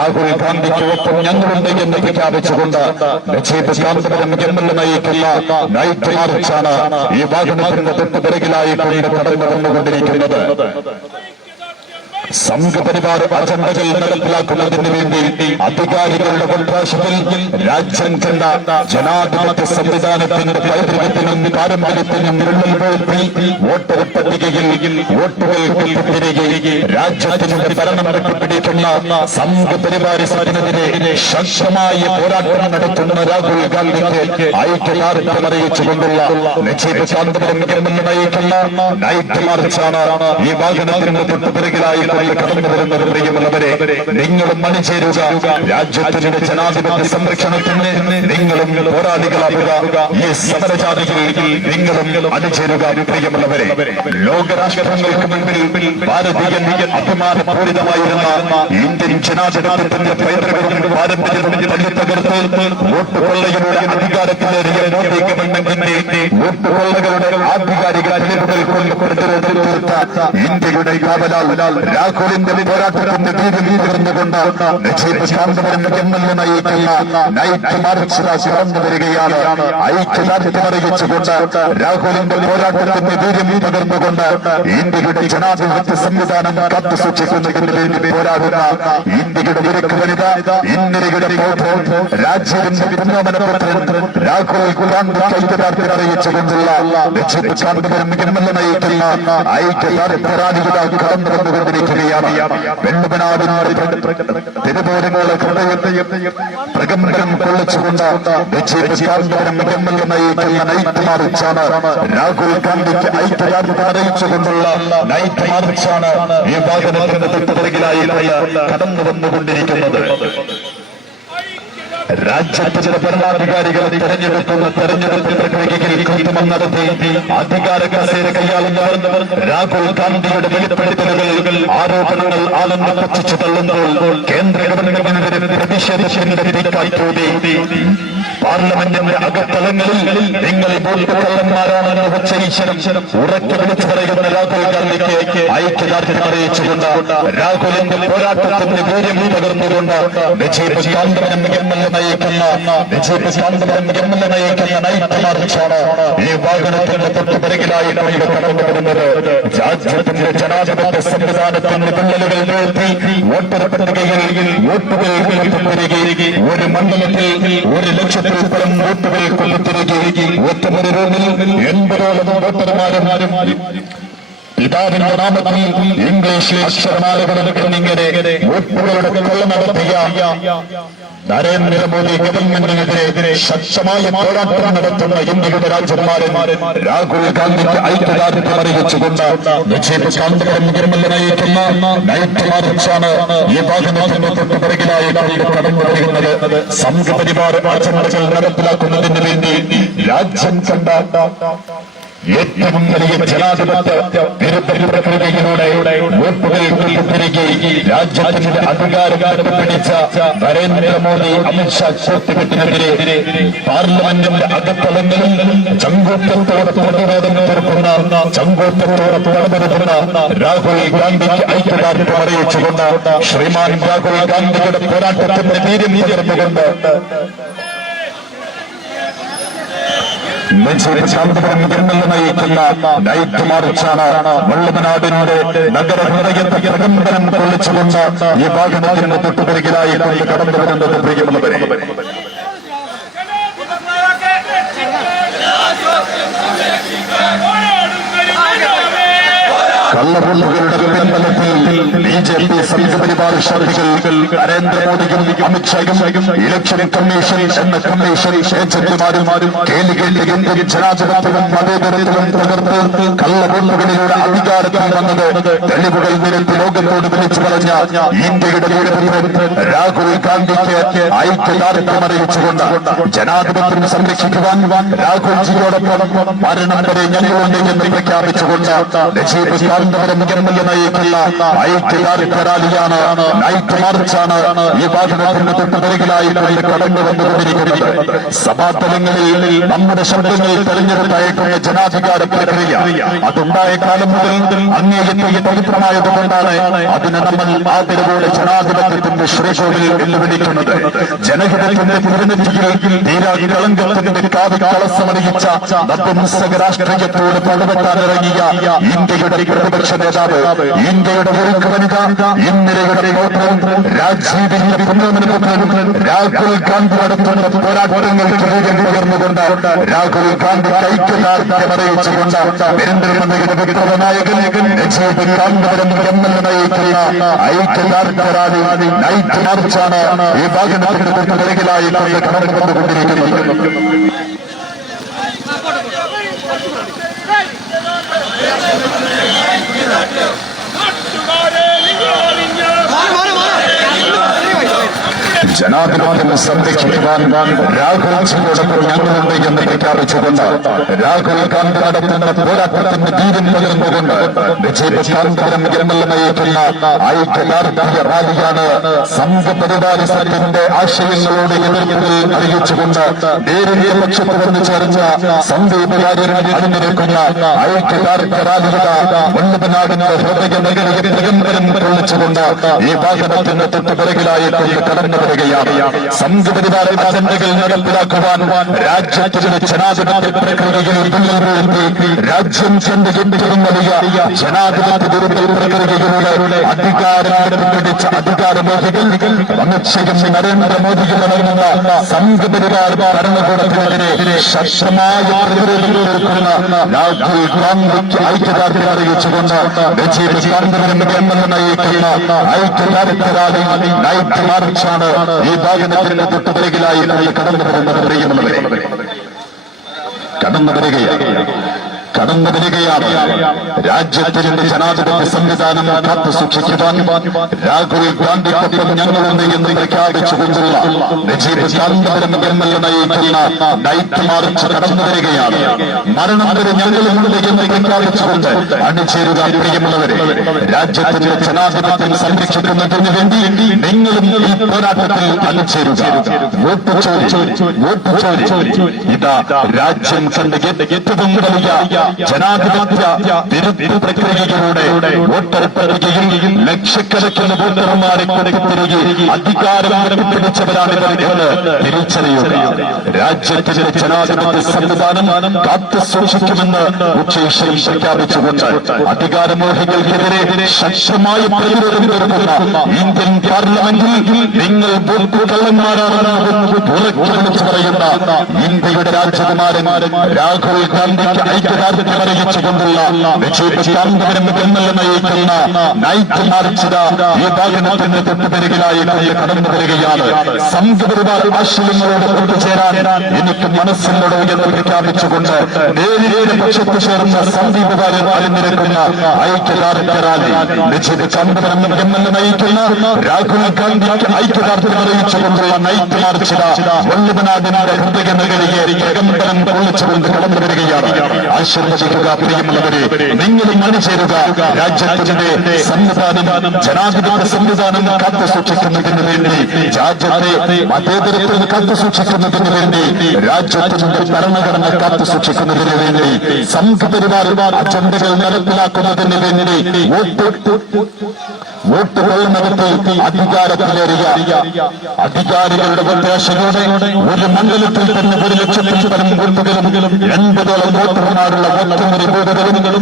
രാഹുൽ ഗാന്ധിക്കൊപ്പം ഞങ്ങളുണ്ട് എന്ന് പ്രഖ്യാപിച്ചുകൊണ്ട് കാന്തപുരം എം.എൽ.എ നയിക്കുന്ന നൈറ്റ് മാർച്ചാണ് ഈ വാഹനത്തിന്റെ തൊട്ടുപിറകിലായിക്കൊണ്ട് കടന്നു വന്നുകൊണ്ടിരിക്കുന്നത്. സംഘപരിവാർ അജണ്ടകൾ നടപ്പിലാക്കുന്നതിന് വേണ്ടി അധികാരികളുടെ കൊട്ടാശത്തിൽ രാജ്യം കണ്ട ജനാധിപത്യ സംവിധാനത്തിന്റെ പൈതൃകത്തിനും പാരമ്പര്യത്തിനും വിള്ളൽ വീഴ്ത്തി വോട്ടർ പട്ടികയിൽ വോട്ടുകൾ കൊണ്ടുതിരികെ രാജ്യത്തിന്റെ ഭരണം പിടിക്കുന്ന സംഘപരിവാരത്തിനെതിരെ ശക്തമായ പോരാട്ടം നടത്തുന്ന രാഹുൽ ഗാന്ധിക്ക് ഐക്യദാർഢ്യം അറിയിച്ചുകൊണ്ടുള്ള കാന്തപുരം എം.എൽ.എ നയിക്കുന്ന നൈറ്റ് മാർച്ചാണ് ഈ വാഹനത്തിന്റെ തൊട്ടുപിറകിലായി കടന്നു വരുന്നത്. പ്രിയമുള്ളവരെ, നിങ്ങളും അണിചേരുക. രാജ്യത്തിന്റെ ജനാധിപത്യ സംരക്ഷണത്തിന് നിങ്ങളും പോരാളികളാവുക. ഈ സമരജാതികളിൽ നിങ്ങളും അണിചേരുക. പ്രിയമുള്ളവരെ, ലോകരാഷ്ട്രങ്ങൾക്ക് മുൻപിൽ ഭാരതീയൻ അഭിമാനപൂരിതമായിരുന്ന ഇന്ത്യൻ ജനാധിപത്യത്തിന്റെ പൈതൃകവും പാരമ്പര്യവും തല്ലിത്തകർത്ത് വോട്ട് കൊള്ളയുടെ അധികാരത്തിലേറിയ മോദി ഗവൺമെന്റിന്റെ വോട്ട് കൊള്ളകളുടെ ആധികാരിക തെളിവുകൾ കൊണ്ട് പ്രതിരോധം തീർത്ത ഇന്ത്യയുടെ കാവലാൽ രാഹുലിന്റെ പോരാട്ടത്തിന്റെ വീതിൽ തീർന്നുകൊണ്ട് കാന്തപുരം എം.എൽ.എ നയിക്കുന്ന നൈറ്റ് മാർച്ച് കടന്നു വരികയാണ്. ഐക്യദാർഢ്യം അറിയിച്ചുകൊണ്ട് രാഹുലിന്റെ പോരാട്ടത്തിന്റെ വീര്യം പകർന്നുകൊണ്ട് ഇന്ത്യയുടെ ജനാധിപത്യ സംവിധാനം കാത്തു സൂക്ഷിക്കുന്നതിന് വേണ്ടി പോരാടുന്ന ഇന്ത്യയുടെ വിരക്ക് വനിത, ഇന്ത്യയുടെ ബോധം, രാജ്യത്തിന്റെ വിജ്ഞാപനപത്രം രാഹുൽ ഗാന്ധിക്ക് ഐക്യദാർഢ്യം അറിയിച്ചുകൊണ്ടുള്ള കാന്തപുരം എം.എൽ.എ നയിക്കുന്ന ഐക്യദാർഢ്യ റാലിയുടെ കടന്നു വന്നുകൊണ്ടിരിക്കുകയാണ്. വെള്ളുവനാടിനാട് തിരുവോരങ്ങളുടെ ഹൃദയത്തെ പ്രകമ്പനം കൊള്ളിച്ചുകൊണ്ട് കാന്തപുരം എം.എൽ.എ നയിക്കുന്ന നൈറ്റ് മാർച്ചാണ്. രാഹുൽ ഗാന്ധിക്ക് ഐക്യദാർഢ്യം അറിയിച്ചുകൊണ്ടുള്ള നൈറ്റ് മാർച്ചാണ് ഈ വാഹനത്തിന്റെ തൊട്ടുപിറകിലായി കടന്നു വന്നുകൊണ്ടിരിക്കുന്നത്. രാജ്യത്തിന്റെ ഭരണാധികാരികളെ തെരഞ്ഞെടുക്കുന്ന തെരഞ്ഞെടുപ്പ് പ്രക്രിയയിൽ കൃത്രിമം നടത്തി അധികാര കസേര കൈയാളുന്നവർ രാഹുൽ ഗാന്ധിയുടെ വെളിപ്പെടുത്തലുകൾ ആരോപണങ്ങൾ ആളെന്ന് പറ്റിച്ചു തള്ളുമ്പോൾ കേന്ദ്ര ഗവൺമെന്റിനെതിരെ പ്രതിഷേധിച്ചതിന്റെ തീക്കാറ്റൂതി പാർലമെന്റിന്റെ അകത്തളങ്ങളിൽ നിങ്ങൾ വോട്ടുകള്ളന്മാരാണെന്ന് ഉച്ചയിച്ചരം ഉറക്കെ വിളിച്ചു പറയുന്ന രാഹുൽ ഗാന്ധിക്ക് ഐക്യദാർഢ്യം അറിയിച്ചുകൊണ്ട് രാഹുലിന്റെ പോരാട്ടത്തിന്റെ വീര്യം പകർന്നുകൊണ്ട് കാന്തപുരം എം.എൽ.എ നയിക്കുന്ന നൈറ്റ് മാർച്ചാണ് ഈ വാഹനത്തിന്റെ തൊട്ടുപിറകിലായി കടന്നു വരുന്നത്. രാജ്യത്തിന്റെ ജനാധിപത്യ സംവിധാനത്തിന്റെ വിള്ളലുകൾ വീഴ്ത്തി വോട്ടർ പട്ടികയിൽ വോട്ടുകൾ കൊണ്ടുതിരികെ ഒരു മണ്ഡലത്തിൽ 1,00,000 പരം വോട്ടുകൾ കൊണ്ടുതിരികെ ഒറ്റമൊരു റൂമിൽ 80ഓളം വോട്ടർമാരും പിതാവിന്റെ നാമത്തിൽ ഇംഗ്ലീഷിലെ അക്ഷരമാലകളിങ്ങനെ വോട്ടുകളുടെ കൊള്ള നടത്തിയ നരേന്ദ്രമോദി ഗവൺമെന്റിനെതിരെ ശക്തമായ പോരാട്ടം നടത്തുന്ന ഇന്ത്യയുടെ രാജ്യന്മാരൻ രാഹുൽ ഗാന്ധിക്ക് ഐക്യദാർഢ്യം അറിയിച്ചുകൊണ്ട് കാന്തപുരം എം.എൽ.എ നയിക്കുന്ന നൈറ്റ് മാർച്ചാണ് ഈ വാഹനത്തിന്റെ തൊട്ടുപിറകിലായി കടന്നു വരുന്നത്. സംഘപരിവാർ അജണ്ടകൾ നടപ്പിലാക്കുന്നതിന് വേണ്ടി രാജ്യം കണ്ട ഏറ്റവും വലിയ ജനാധിപത്യ വിരുദ്ധ പ്രക്രിയയിലൂടെ വോട്ടുകൾ കൊണ്ടുതിരികെ രാജ്യത്തിന്റെ അധികാരം പിടിച്ച നരേന്ദ്രമോദി, അമിത്ഷാ കൂട്ടുകെട്ടിനെതിരെ പാർലമെന്റിന്റെ അകത്തളങ്ങളിൽ ചങ്കൂറ്റത്തോടെ പ്രതിരോധം തീർക്കുന്ന ചങ്കൂറ്റത്തോടെ തുടർന്നിരുന്ന രാഹുൽ ഗാന്ധിക്ക് ഐക്യദാർഢ്യം അറിയിച്ചുകൊണ്ട് ശ്രീമാൻ രാഹുൽ ഗാന്ധിയുടെ പോരാട്ടത്തിന്റെ വീര്യം തീർന്നുകൊണ്ട് കാന്തപുരം എം.എൽ.എ നയിക്കുന്ന നൈറ്റ് മാർച്ചാണ് വെള്ളുവനാടിന്റെ നഗരഹൃദയത്തെ പ്രകമ്പനം കൊള്ളിച്ചുകൊണ്ട് ഈ വാഹനത്തിന്റെ തൊട്ടുപിറകിലായി കടന്നു വരുന്നത്. പ്രിയമുള്ളവരെ, കള്ളവോട്ടുകളുടെ പിൻബലത്തിൽ ബി.ജെ.പി. സംഘപരിവാർ ശക്തികൾ നരേന്ദ്രമോദിയും അമിത്ഷായും ഇലക്ഷൻ കമ്മീഷൻ എന്ന കമ്മീഷൻ ഏജന്റുമാരും കേന്ദ്ര ഇന്ത്യൻ ജനാധിപത്യവും മതേതരത്വവും തകർത്ത് കള്ളവോട്ടുകളിലൂടെ അധികാരത്തിൽ വന്നത് തെളിവുകൾ നിരത്തി ലോകത്തോട് വിളിച്ചു പറഞ്ഞ ഇന്ത്യയുടെ വീരപുത്രൻ രാഹുൽ ഗാന്ധിക്ക് ഐക്യദാർഢ്യം അറിയിച്ചുകൊണ്ട് ജനാധിപത്യം സംരക്ഷിക്കുവാൻ രാഹുൽജിയോടൊപ്പം മരണം വരെ ഞങ്ങളുണ്ട് എന്ന് പ്രഖ്യാപിച്ചുകൊണ്ട് കാന്തപുരം MLA നയിക്കുന്ന ഐക്യദാർഢ്യ റാലിയാണ്, നൈറ്റ് മാർച്ചാണ് ഈ വാഹനത്തിന്റെ തൊട്ടുപിറകിലായി കടന്നു വന്നുകൊണ്ടിരിക്കുന്നത്. സഭാതലങ്ങളിൽ നമ്മുടെ ശബ്ദങ്ങൾ തെരഞ്ഞെടുത്ത് അയക്കുന്ന ജനാധികാര പ്രക്രിയ അതുണ്ടായ കാലം മുതൽ അങ്ങേയറ്റം പവിത്രമായതുകൊണ്ടാണ് അതിനെ നമ്മൾ ആദരവോടെ ജനാധിപത്യത്തിന്റെ ശ്രീകോവിൽ വെല്ലുവിളിക്കുന്നത്. ജനഹിതത്തിന്റെ പ്രതിനിധികൾ തീരാ കളങ്കത്തിന്റെ കാവികളസമറിയിച്ച നപുംസക രാഷ്ട്രീയത്തോട് പടവെട്ടാനിറങ്ങിയ ഇന്ത്യയുടെ പ്രതിപക്ഷ നേതാവ്, ഇന്ത്യയുടെ ഒരു വനിത, ഇന്ത്യയുടെ രാജീവിന്റെ പുണ്യമെന്ന് രാഹുൽ ഗാന്ധി നടത്തുന്ന പോരാട്ടങ്ങൾക്ക് വേഗം പകർന്നുകൊണ്ട് രാഹുൽ ഗാന്ധി ഐക്യദാർഢ്യം അറിയിച്ചുകൊണ്ട് നരേന്ദ്രമോദിയുടെ വ്യക്തത നായകൻ കാന്തപുരം MLA നയിക്കുന്ന ഐക്യദാർഢ്യ റാലി നൈറ്റ് മാർച്ചാണ് ഈ വാഹനത്തിന്റെ തൊട്ടുപിറകിലായി കടന്നു വന്നുകൊണ്ടിരിക്കുന്നത്. ജനാധിപത്യം സംരക്ഷിക്കുവാൻ രാഹുൽജിയോടൊപ്പം ഞങ്ങളുണ്ട് എന്ന് പ്രഖ്യാപിച്ചുകൊണ്ട് രാഹുൽ ഗാന്ധി നടത്തുന്ന പോരാട്ടത്തിന്റെ ധീരം പകർന്നുകൊണ്ട് കാന്തപുരം MLA നയിക്കുന്ന ഐക്യദാർഢ്യ റാലിയാണ്. സംഘപരിവാര സഭയുടെ ആശയങ്ങളോട് എതിർപ്പുകൾ അറിയിച്ചുകൊണ്ട് നേരിയ പക്ഷത്ത് വന്നു ചേർന്ന സംഘപരിവാരം അണിനിരക്കുന്ന ഐക്യദാർഢ്യ റാലിയുടെ വല്ലഭനാടിന്റെ ഹൃദയ നഗരിയെ നിരന്തരം കൊള്ളിച്ചുകൊണ്ട് ഈ വാഹനത്തിന്റെ തൊട്ടുപിറകിലായി കടന്നു വരികയാണ്. സംഘപരിവാര അജണ്ടകൾ നടപ്പിലാക്കുവാൻ രാജ്യത്തിന്റെ ജനാധിപത്യ പ്രക്രിയയിൽ രാജ്യം ഏറ്റവും വലിയ ജനാധിപത്യ പ്രക്രിയകളുടെ അധികാരം പിടിച്ച അധികാരമോഹികൾ അമിത്ഷയും നരേന്ദ്രമോദിയും നടന്ന സംഘപരിവാര ഭരണകൂടത്തിനെതിരെ ശക്തമായ പ്രതിരോധം തീർക്കുന്ന രാഹുൽ ഗാന്ധിക്ക് ഐക്യദാർഢ്യം അറിയിച്ചുകൊണ്ട് കാന്തപുരം MLA നയിക്കുന്ന ഐക്യദാർഢ്യ റാലി നൈറ്റ് മാർച്ചാണ് ഈ വാഹനത്തിന്റെ തൊട്ടുപിറകിലായി കടന്നു വരുന്നത്. പ്രിയമുള്ളവരെ, കടന്നു വരികയാണ് രാജ്യത്തിന്റെ ജനാധിപത്യ സംവിധാനം കാത്തു സൂക്ഷിക്കുവാൻ രാഹുൽ ഗാന്ധിക്കൊപ്പം ഞങ്ങളുണ്ട് എന്ന് പ്രഖ്യാപിച്ചുകൊണ്ടുള്ള കാന്തപുരം MLA നയിക്കുന്ന നൈറ്റ് മാർച്ച് കടന്നു വരികയാണ്. മരണം വരെ ഞങ്ങളുമുണ്ട് എന്ന് പ്രഖ്യാപിച്ചുകൊണ്ട് അണിചേരുക. പ്രിയമുള്ളവരെ, രാജ്യത്തിന്റെ ജനാധിപത്യം സംരക്ഷിക്കുന്നതിന് വേണ്ടി നിങ്ങളും ഈ പോരാട്ടത്തിൽ അണിചേരുക. വോട്ട് ചോരി ഇതാ രാജ്യം കണ്ട ഏറ്റവും വലിയ ജനാധിപത്യ വിരുദ്ധ പ്രക്രിയയിലൂടെ വോട്ടെടുപ്പ് പട്ടികയിൽ ലക്ഷക്കണക്കിന് വോട്ടർമാരെ കൊടുത്തിരികെ അധികാരം പിടിച്ചവരാണ് എന്ന് തിരിച്ചറിയുക. രാജ്യത്തിന്റെ ജനാധിപത്യ സംവിധാനം കാത്തു സൂക്ഷിക്കുമെന്ന് ഉച്ചേശ്വരം പ്രഖ്യാപിച്ചുകൊണ്ട് അധികാരമോഹികൾക്കെതിരെ ശക്തമായ പ്രതിരോധം തീർക്കുന്ന ഇന്ത്യൻ പാർലമെന്റിൽ നിങ്ങൾ വോട്ട് കള്ളന്മാരാണെന്ന് ഉറച്ചു വിളിച്ചു പറയുന്ന ഇന്ത്യയുടെ രാജകുമാരൻ രാഹുൽ ഗാന്ധിക്ക് ഐക്യദാർഢ്യം അറിയിച്ചുകൊണ്ടുള്ള കാന്തപുരം MLA നയിക്കുന്ന നൈറ്റ് മാർച്ച് ഈ വാഹനത്തിന്റെ തൊട്ടുപിറകിലായി കടന്നു വരികയാണ്. സംഘപരിവാര ആശയങ്ങളോട് ഒത്തുചേരാൻ എനിക്ക് മനസ്സിനോട് എന്ന് പ്രഖ്യാപിച്ചുകൊണ്ട് നേരിയുടെ പക്ഷത്ത് ചേർന്ന സന്ദീപ് വാര്യർ അണിനിരക്കുന്ന ഐക്യദാർഢ്യ റാലി കാന്തപുരം MLA നയിക്കുന്ന രാഹുൽ ഗാന്ധിക്ക് ഐക്യദാർഢ്യം അറിയിച്ചുകൊണ്ടുള്ള നൈറ്റ് മാർച്ച് വല്ലഭനാടിന്റെ ഹൃദയ നഗരിയെ പ്രകമ്പനം കൊള്ളിച്ചുകൊണ്ട് കടന്നു വരികയാണ്. ആശീർവദിക്കുക. പ്രിയമുള്ളവരെ, നിങ്ങളും അണിചേരുക. രാജ്യത്തിന്റെ സംവിധാനം, ജനാധിപത്യ സംവിധാനം കാത്തു സൂക്ഷിക്കുന്നതിന് വേണ്ടി, രാജ്യത്തെ മതേതരത്വം കാത്തു സൂക്ഷിക്കുന്നതിന് വേണ്ടി, രാജ്യത്തിന്റെ ഭരണഘടന കാത്തു സൂക്ഷിക്കുന്നതിന് വേണ്ടി, സംഘപരിവാര അജണ്ടകൾ നടപ്പിലാക്കുന്നതിന് വേണ്ടി വോട്ട് കൊള്ളുന്നവർക്ക് അധികാരത്തിലേറിയ അധികാരികളുടെ പ്രത്യാശയോടെ ഒരു മണ്ഡലത്തിൽ തന്നെ 1 ലക്ഷത്തിൽ പരം വോട്ടുകളും 80ഓളം വോട്ടർമാരുള്ള വോട്ടുമുറി ബോധകളും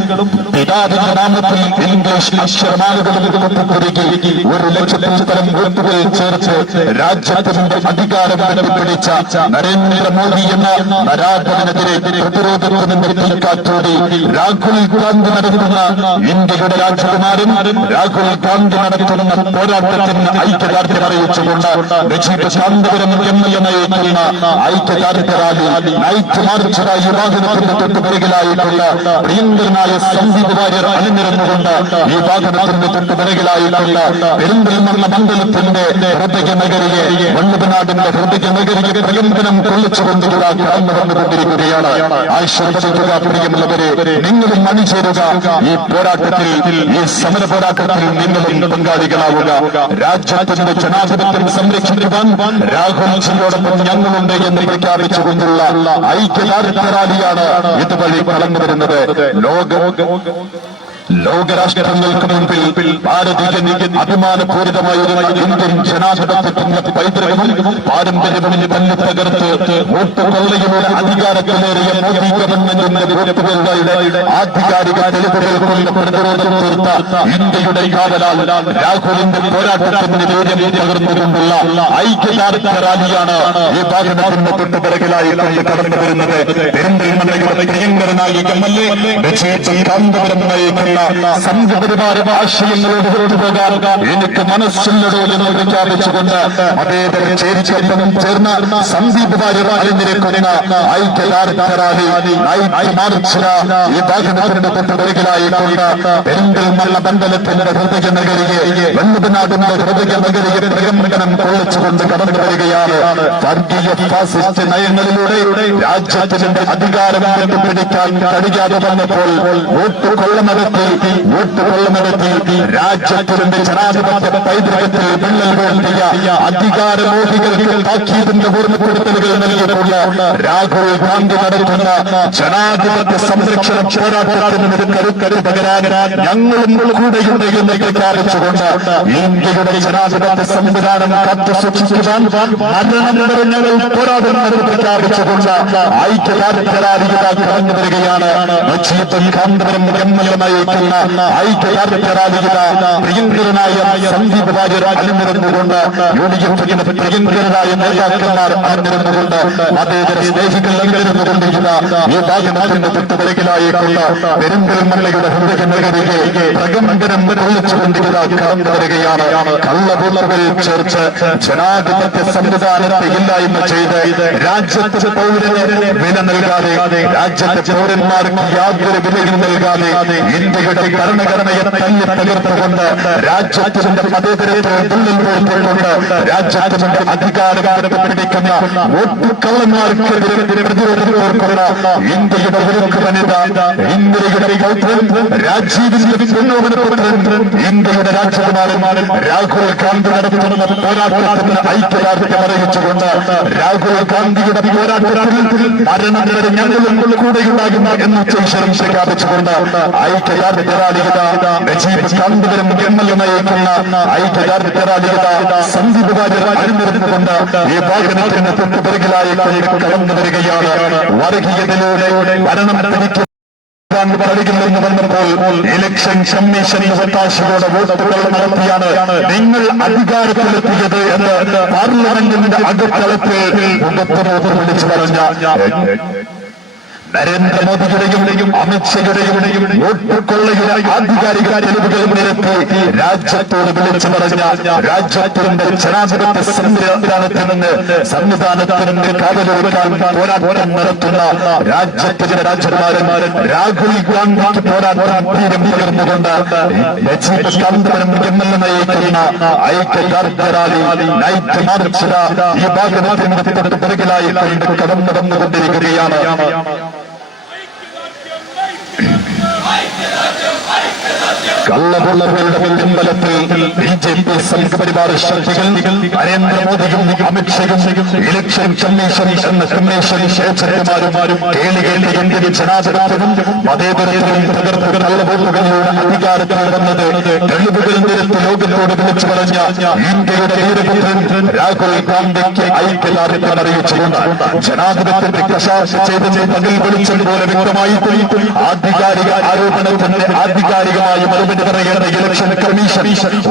പിതാവിന്റെ നാമത്തിൽ ഇംഗ്ലീഷ് അക്ഷരമാലകളും കൊണ്ടുതിരികെ 1 ലക്ഷത്തിൽ പരം വോട്ടുകൾ ചേർത്ത് രാജ്യത്തിന്റെ അധികാരം പിടിച്ച നരേന്ദ്രമോദി എന്ന നരാധനെതിരെ പ്രതിരോധത്തിന്റെ തീക്കാറ്റോടെ രാഹുൽ ഗാന്ധി നടത്തുന്ന ഇന്ത്യയുടെ രാജകുമാരൻ രാഹുൽ ഗാന്ധി ഗാന്ധി നടത്തുന്ന പോരാട്ടത്തിന് ഐക്യദാർഢ്യം അറിയിച്ചുകൊണ്ട് നജീബ് കാന്തപുരം MLA നയിക്കുന്ന ഐക്യദാർഢ്യ റാലി നൈറ്റ് മാർച്ച് വാഹനത്തിന്റെ തൊട്ടുപിറകിലായിട്ടുള്ള പ്രിയങ്കരനായ സന്ദീപ് വാര്യർ അണിനിരന്നുകൊണ്ട് ഈ വാഹനത്തിന്റെ തൊട്ടുപിറകിലായിട്ടുള്ള പെരിന്തൽമണ്ണ മണ്ഡലത്തിന്റെ ഹൃദയ നഗരിയെ വള്ളുവനാടിന്റെ ഹൃദയ നഗരിയെ പ്രകമ്പനം കൊള്ളിച്ചുകൊണ്ട് കടന്നു വന്നുകൊണ്ടിരിക്കുകയാണ്. ആശ്രയിക്കുക പ്രിയമുള്ളവരെ, നിങ്ങളും അണിചേരുക ഈ പോരാട്ടത്തിൽ, ഈ സമര പോരാട്ടത്തിൽ നിങ്ങളും പങ്കാളികളാവുക. രാജ്യത്തിന്റെ ജനാധിപത്യം സംരക്ഷിക്കുവാൻ രാഹുൽജിയോടൊപ്പം ഞങ്ങളുണ്ട് എന്ന് പ്രഖ്യാപിച്ചുകൊണ്ടുള്ള ഐക്യദാർഢ്യ റാലിയാണ് ഇതുവഴി കടന്നു വരുന്നത്. ലോകരാഷ്ട്രങ്ങൾക്ക് മുൻപിൽ ഭാരതീയ അഭിമാനപൂരിതമായിരുന്ന ഇന്ത്യൻ ജനാധിപത്യത്തിന്റെ പൈതൃകവും പാരമ്പര്യവും തല്ലി തകർത്ത് വോട്ടുകൊള്ളയിലൂടെ അധികാരത്തിലേറിയ മോദി ഗവൺമെന്റിന്റെ വോട്ടുകളുടെ ആധികാരിക തെളിവുകൾ കൊണ്ട് പ്രതിരോധം തീർത്ത ഇന്ത്യയുടെ കാവലാൽ രാഹുലിന്റെ പോരാട്ടത്തിന് വീര്യം പകർന്നുകൊണ്ടുള്ള ഐക്യദാർഢ്യ റാലിയാണ് ഈ വാഹനത്തിന്റെ തൊട്ടുപിറകിലായി കൊണ്ട് കടന്നു വരുന്നത്. പെരിന്തൽമണ്ണയുടെ പ്രിയങ്കരനായ MLA നജീബ് കാന്തപുരം നയിക്കുന്ന സംഘപരിവാര ആശയങ്ങളോട് കൊണ്ടുപോകാൻ എനിക്ക് മനസ്സില്ലടോ എന്ന് പ്രഖ്യാപിച്ചുകൊണ്ട് അതേതര ചേരിക്കൊപ്പം ചേർന്ന സന്ദീപ് വാര്യർ അണിനിരക്കുന്ന ഐക്യദാർഢ്യ റാലി നൈറ്റ് മാർച്ച് ഈ വാഹനത്തിന്റെ തൊട്ടുപിറകിലായിക്കൊണ്ട് പെരിന്തൽമണ്ണ മണ്ഡലത്തിന്റെ ഹൃദയ നഗരിയെ വള്ളുവനാടിന്റെ ഹൃദയ നഗരിയെ പ്രകമ്പനം കൊള്ളിച്ചുകൊണ്ട് കടന്നു വരികയാണ്. വർഗീയ ഫാസിസ്റ്റ് നയങ്ങളിലൂടെ രാജ്യത്തിന്റെ അധികാരം പിടിക്കാൻ കഴിയാതെ വന്നപ്പോൾ വോട്ടുകൊള്ള നടത്തി രാജ്യത്തിന്റെ ജനാധിപത്യ പൈതൃകത്തിൽ വിള്ളൽ വീഴ്ത്തിയ അധികാരമോഹികൾക്ക് താക്കീതിന്റെ ഓർമ്മപ്പെടുത്തലുകൾ നൽകിയിട്ടുള്ള രാഹുൽ ഗാന്ധി നടത്തുന്ന ജനാധിപത്യ സംരക്ഷണ പോരാട്ടത്തിന് കരുക്കരു പകരാൻ ഞങ്ങളും കൂടെയുണ്ട് എന്ന് പ്രഖ്യാപിച്ചുകൊണ്ട് ഇന്ത്യയുടെ ജനാധിപത്യ സംവിധാനം കാത്തു സൂക്ഷിക്കുവാൻ മരണം വരെ ഞങ്ങൾ പോരാടുമെന്ന് പ്രഖ്യാപിച്ചുകൊണ്ട് ഐക്യദാർഢ്യ റാലി കടന്നു വരികയാണ്. നജീബ് കാന്തപുരം MLA നയിക്കുന്ന ഐക്യദാർഢ്യ റാലിയുടെ പ്രിയങ്കരനായ സന്ദീപ് വാര്യർ അണിനിരന്നുകൊണ്ട് UDF പ്രിയങ്കരനായ നേതാക്കന്മാർ അണിനിരന്നുകൊണ്ട് അതേതര സ്നേഹികൾ അണിനിരന്നുകൊണ്ടിരിക്കുന്ന ഈ വാഹനത്തിന്റെ തൊട്ടുപിറകിലായിക്കൊണ്ട് പെരിന്തൽമണ്ണയുടെ ഹൃദയ നഗരിയെ പ്രകമ്പനം കൊള്ളിച്ചുകൊണ്ടിരുന്ന കടന്നു വരികയാണ്. കള്ളവോട്ടുകൾ ചേർച്ച് ജനാധിപത്യ സംവിധാനത്തെ ഇല്ലായ്മ ചെയ്ത് രാജ്യത്തെ പൗരന് വില നൽകാതെ, രാജ്യത്തെ പൗരന്മാർക്ക് യാതൊരു വിലയും നൽകാതെ ഇന്ത്യയുടെ ഭരണഘടനയെ തല്ലി തകർത്തുകൊണ്ട് രാജ്യത്തിന്റെ മതേതരത്തെ വിള്ളൽ വീഴ്ത്തിക്കൊണ്ട് രാജ്യത്തിന്റെ അധികാരകാലത്ത് പിടിക്കുന്ന വോട്ടുകള്ളന്മാർക്കെതിരെ പ്രതിരോധം തീർക്കുന്ന ഇന്ത്യയുടെ ഉരുക്ക് വനിത, ഇന്ത്യയുടെ പൗത്രൻ, രാജീവിന്റെ പുത്രൻ, ഇന്ത്യയുടെ രാജകുമാരൻ രാഹുൽ ഗാന്ധി നടത്തുന്ന പോരാട്ടത്തിന് ഐക്യദാർഢ്യം അറിയിച്ചുകൊണ്ട് രാഹുൽ ഗാന്ധിയുടെ പോരാട്ടത്തിൽ മരണം വരെ ഞങ്ങളും കൂടെയുണ്ടാകുന്ന എന്ന് ശേഷം പ്രഖ്യാപിച്ചുകൊണ്ട് ഐക്യദാർഢ്യ റാലിയുടെ നജീബ് കാന്തപുരം MLA നയിക്കുന്ന ഐക്യദാർഢ്യ റാലിയുടെ സന്ദീപ് വാര്യർ അണിനിരന്നുകൊണ്ട് ഈ വാഹനത്തിന് തൊട്ടുപിറകിലായി കടന്നു വരികയാണ്. വർഗീയതയിലൂടെ ഭരണം തിരിക്കും പഠിക്കുന്നെന്ന് വന്നപ്പോൾ ഇലക്ഷൻ കമ്മീഷൻ ഒത്താശയോടെ വോട്ടുകൾ നടത്തിയാണ് നിങ്ങൾ അധികാരത്തിലെത്തിയത് എന്ന് പാർലമെന്റിന്റെ അകത്തളത്തിൽ മുഖത്ത് വിളിച്ചു പറഞ്ഞ നരേന്ദ്രമോദിയുടെയും അമിത്ഷായുടെയും വോട്ടുകൊള്ളയുടെ ആധികാരിക തെളിവുകൾ നിരത്തി രാജ്യത്തോട് വിളിച്ചു പറഞ്ഞ രാജ്യത്തിന്റെ ജനാധിപത്യ സംവിധാനത്തിന് കാവലൊരുക്കാൻ പോരാട്ടം നടത്തുന്ന രാജ്യത്തിന്റെ രാജകുമാരൻ രാഹുൽ ഗാന്ധിക്ക് പോരാട്ടം തീരം പകർന്നുകൊണ്ട് നജീബ് കാന്തപുരം MLA നയിക്കുന്ന ഐക്യദാർഢ്യ റാലി നൈറ്റ് മാർച്ച് ഈ വാഹനത്തിന്റെ തൊട്ടുപിറകിലായി കടന്നു വന്നുകൊണ്ടിരിക്കുകയാണ്. കള്ളവോട്ടുകളുടെ പിൻബലത്തിൽ BJP സംഘപരിവാർ ശക്തികൾ നരേന്ദ്രമോദിയും അമിത്ഷായും ഇലക്ഷൻ കമ്മീഷൻ എന്ന കമ്മീഷൻ ഏജന്റുമാരും കേളികേണ്ടി ഇന്ത്യൻ ജനാധിപത്യവും മതേതരത്വവും തകർത്ത് കള്ളവോട്ടുകളിലൂടെ അധികാരത്തിൽ വന്നത് തെളിവുകൾ നിരത്തി ലോകത്തോട് വിളിച്ചു പറഞ്ഞ ഇന്ത്യയുടെ വീരപുത്രൻ രാഹുൽ ഗാന്ധിക്ക് ഐക്യദാർഢ്യം അറിയിച്ചുകൊണ്ട് ജനാധിപത്യത്തെ കശാശ ചെയ്ത് പകൽ വെളിച്ചം പോലെ വ്യക്തമായി ആധികാരിക ആരോപണത്തിന്റെ ആധികാരിക നിർണായകമായ മറുപടി പറയേണ്ട ഇലക്ഷൻ കമ്മീഷൻ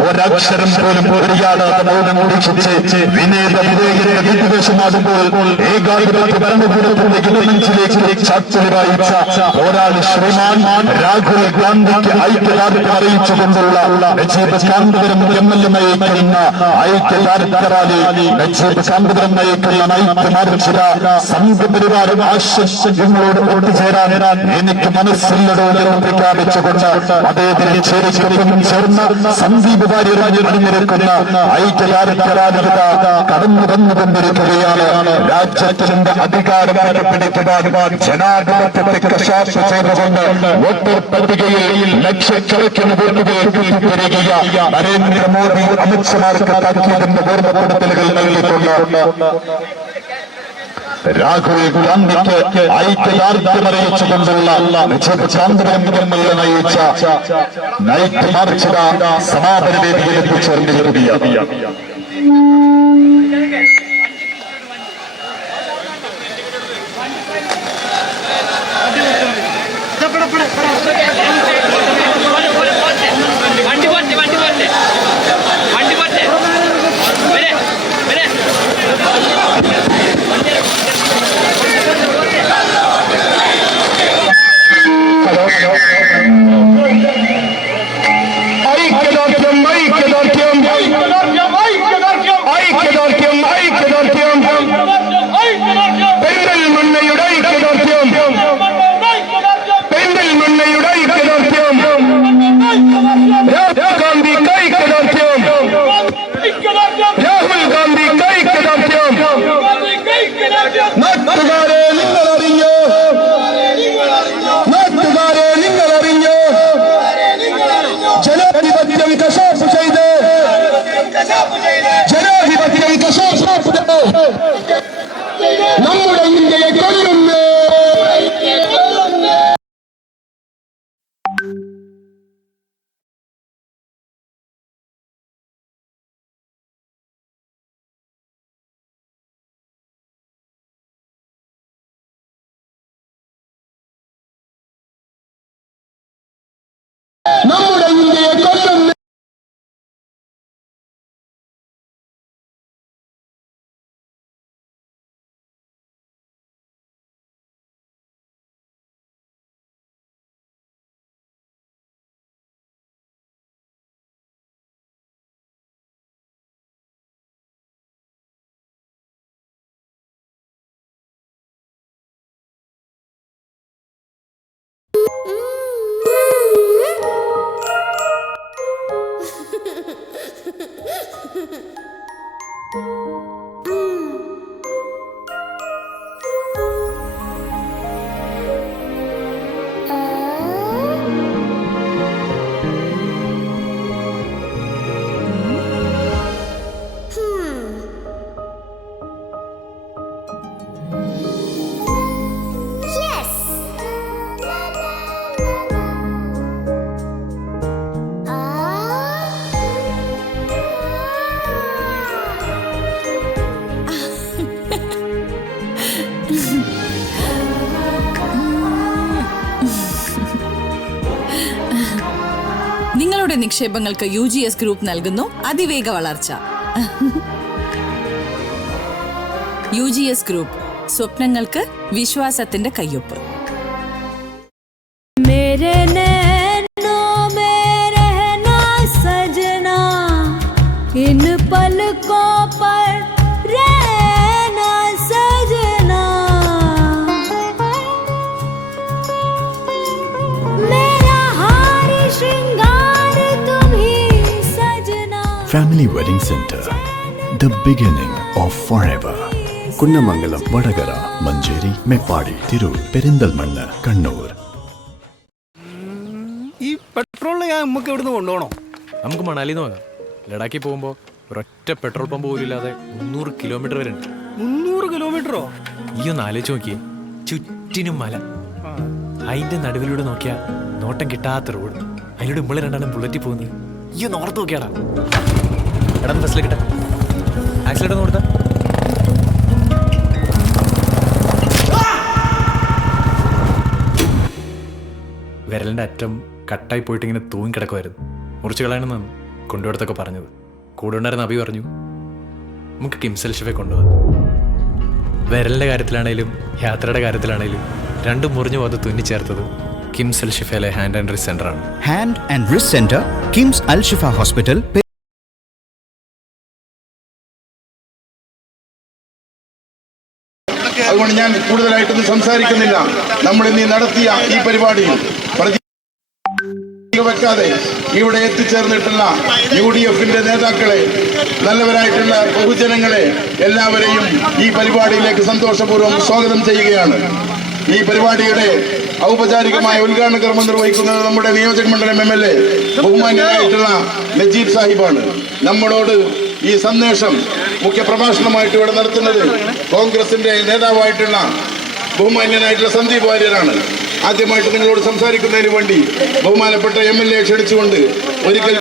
ഒരക്ഷരം പോലും അറിയാതെ മൗനം വീക്ഷിച്ച് വിനേത വിധേയരുടെ വിദ്വേഷമാകുമ്പോൾ ഏകാധിപത്യ ഭരണകൂടത്തിന്റെ ഗവൺമെന്റിലേക്ക് ചാച്ചൽ വായിച്ച പോരാളി ശ്രീമാൻ രാഹുൽ ഗാന്ധിക്ക് ഐക്യദാർഢ്യം അറിയിച്ചുകൊണ്ടുള്ള നജീബ് കാന്തപുരം MLA നയിക്കുന്ന ഐക്യദാർഢ്യ റാലി, നജീബ് കാന്തപുരം നയിക്കുന്ന ഐക്യമാർച്ചില സംഘപരിവാരം ആശംസകളോട് ഒത്തുചേരാൻ എനിക്ക് മനസ്സില്ലടോ എന്ന് പ്രഖ്യാപിച്ചുകൊണ്ട് അദ്ദേഹത്തിന്റെ ചേരിക്കൊപ്പം ചേർന്ന് സന്ദീപ് വാര്യർ അണിനിരക്കുന്ന ഐക്യദാർഢ്യ റാലി കടന്നു വന്നുകൊണ്ടിരിക്കുകയാണ്. രാജ്യത്തിന്റെ അധികാരം പിടിക്കുവാൻ ജനാധിപത്യത്തെ കശാപ്പ് ചെയ്തുകൊണ്ട് വോട്ടർ പട്ടികയിൽ ലക്ഷക്കണക്കിന് വോട്ടുകൾ വരികയ നരേന്ദ്രമോദി അമിത്ഷാർക്ക് താക്കീതിന്റെ ഓർമ്മപ്പെടുത്തലുകൾ നൽകിക്കൊണ്ട് രാഹുൽ ഗാന്ധിക്ക് ഐക്യദാർഢ്യമറിയിച്ചുകൊണ്ടുള്ള നജീബ് കാന്തപുരം MLA നയിച്ച നൈറ്റ് മാർച്ച് സമാപന വേദിയിൽ എത്തിച്ചേർന്നിരിക്കുകയാണ്. നമ്മുടെ ഇന്ത്യയെ കൊല്ലുന്നു. നമ്മുടെ ഇന്ത്യയെ കൊല്ലുന്നു. നിങ്ങളുടെ നിക്ഷേപങ്ങൾക്ക് UGS ഗ്രൂപ്പ് നൽകുന്നു അതിവേഗ വളർച്ച. UGS ഗ്രൂപ്പ്, സ്വപ്നങ്ങൾക്ക് വിശ്വാസത്തിന്റെ കയ്യൊപ്പ്. Family Wedding Center, the beginning of forever. Kunnamangalam, Vadakara, Manjeri, Meppadi, Tirur, Perinthalmanna, Kannur. ഈ പെട്രോളിന് ഞാൻ നമുക്ക് എവിടുന്ന് കൊണ്ടുപോകണോ? നമുക്ക് മണാലിന്ന് വാങ്ങാം. ലഡാക്കിൽ പോകുമ്പോൾ ഒരൊറ്റ പെട്രോൾ പമ്പ് പോലും ഇല്ലാതെ 300 കിലോമീറ്റർ വരെ ഉണ്ട്. 300 കിലോമീറ്ററോ? ഈ ഒന്ന് ആലോചിച്ച് നോക്കിയേ, ചുറ്റിനും മല, അതിന്റെ നടുവിലൂടെ നോക്കിയാൽ നോട്ടം കിട്ടാത്ത റോഡ്, അതിലൂടെ മുകളിൽ രണ്ടാണ് ബുള്ളറ്റിൽ പോകുന്നത്. ഈ ഒന്ന് ഓർത്ത് നോക്കിയാടാ. എടാ ബസ്സിലേക്ക് ഇട്ടാ, ആക്സിഡന്റ് കൊടുത്താ. വിരലിന്റെ അറ്റം കട്ടായി പോയിട്ട് ഇങ്ങനെ തൂങ്ങി കിടക്കുമായിരുന്നു. മുറിച്ച് കളയണമെന്നാണ് കൊണ്ടുപോടത്തൊക്കെ പറഞ്ഞത്. കൂടെ ഉണ്ടായിരുന്ന അഭി പറഞ്ഞു നമുക്ക് കിംസ് അൽ ഷിഫയെ കൊണ്ടുപോകാം. വിരലിൻ്റെ കാര്യത്തിലാണേലും യാത്രയുടെ കാര്യത്തിലാണേലും രണ്ടും മുറിഞ്ഞു പോകാതെ തുന്നിച്ചേർത്തത് കിംസ് അൽ ഷിഫയിലെ ഹാൻഡ് ആൻഡ് റിസ്റ്റ് സെൻ്ററാണ്. Hand and wrist centre, KIMS Al Shifa hospital. അതുകൊണ്ട് ഞാൻ കൂടുതലായിട്ടൊന്നും സംസാരിക്കുന്നില്ല. നമ്മൾ ഇന്ന് നടത്തിയ ഈ പരിപാടിയിൽ വെക്കാതെ ഇവിടെ എത്തിച്ചേർന്നിട്ടുള്ള UDF-ന്റെ നേതാക്കളെ, നല്ലവരായിട്ടുള്ള ബഹുജനങ്ങളെ എല്ലാവരെയും ഈ പരിപാടിയിലേക്ക് സന്തോഷപൂർവ്വം സ്വാഗതം ചെയ്യുകയാണ്. ഈ പരിപാടിയുടെ ഔപചാരികമായ ഉദ്ഘാടന കർമ്മം നിർവഹിക്കുന്നത് നമ്മുടെ നിയോജക മണ്ഡലം MLA ബഹുമാന്യനായിട്ടുള്ള നജീബ് സാഹിബാണ്. നമ്മളോട് ഈ സന്ദേശം മുഖ്യ പ്രഭാഷണമായിട്ട് ഇവിടെ നടത്തുന്നത് കോൺഗ്രസിന്റെ നേതാവായിട്ടുള്ള ബഹുമാന്യനായിട്ടുള്ള സന്ദീപ് വാര്യരാണ്. ആദ്യമായിട്ട് നിങ്ങളോട് സംസാരിക്കുന്നതിന് വേണ്ടി ബഹുമാനപ്പെട്ട MLA ക്ഷണിച്ചുകൊണ്ട് ഒരിക്കൽ